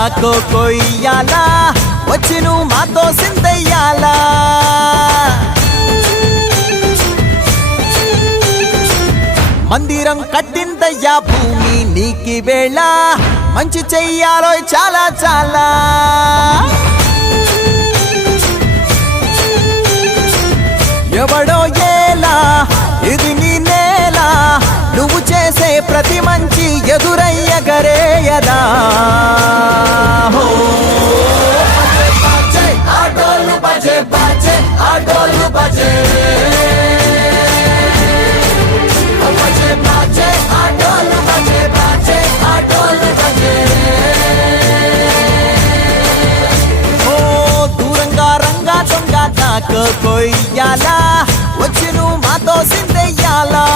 దాకో కొయ్యాలా వచ్చి నువ్వు మాతో సిందయ్యాలా మందిరం కట్టిందయ్యా భూమి నీకి వేళ మంచి చెయ్యాలో చాలా చాలా ఎవడో ఏలా ఇది నీ నేల నువ్వు చేసే ప్రతి మంచి ఎదురయ్యగరేయదా ఆటోలు బజే బజే ఆటోలు బజే దాకో కొయ్యాలా వచ్చి నువ్వు మాతో సిందయ్యాలా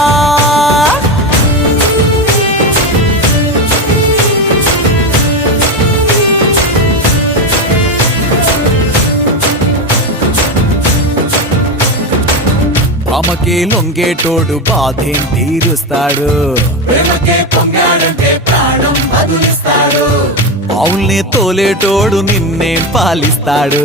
ఆమెకే లొంగేటోడు బాధేం తీరుస్తాడు ఆవుల్ని తోలేటోడు నిన్నేం పాలిస్తాడు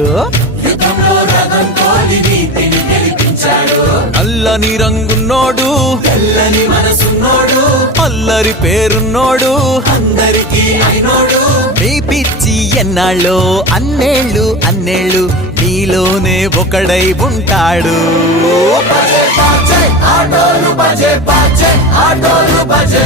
నల్లని రంగున్నోడు తెల్లని మనసున్నోడు అల్లరి పేరున్నోడు అందరికీ అయినోడు నీ పిచ్చి ఎన్నాళ్ళో అన్నేళ్ళు అన్నేళ్ళు నీలోనే ఒకడై ఉంటాడు ఆటోలు బజే బజే ఆటోలు బజే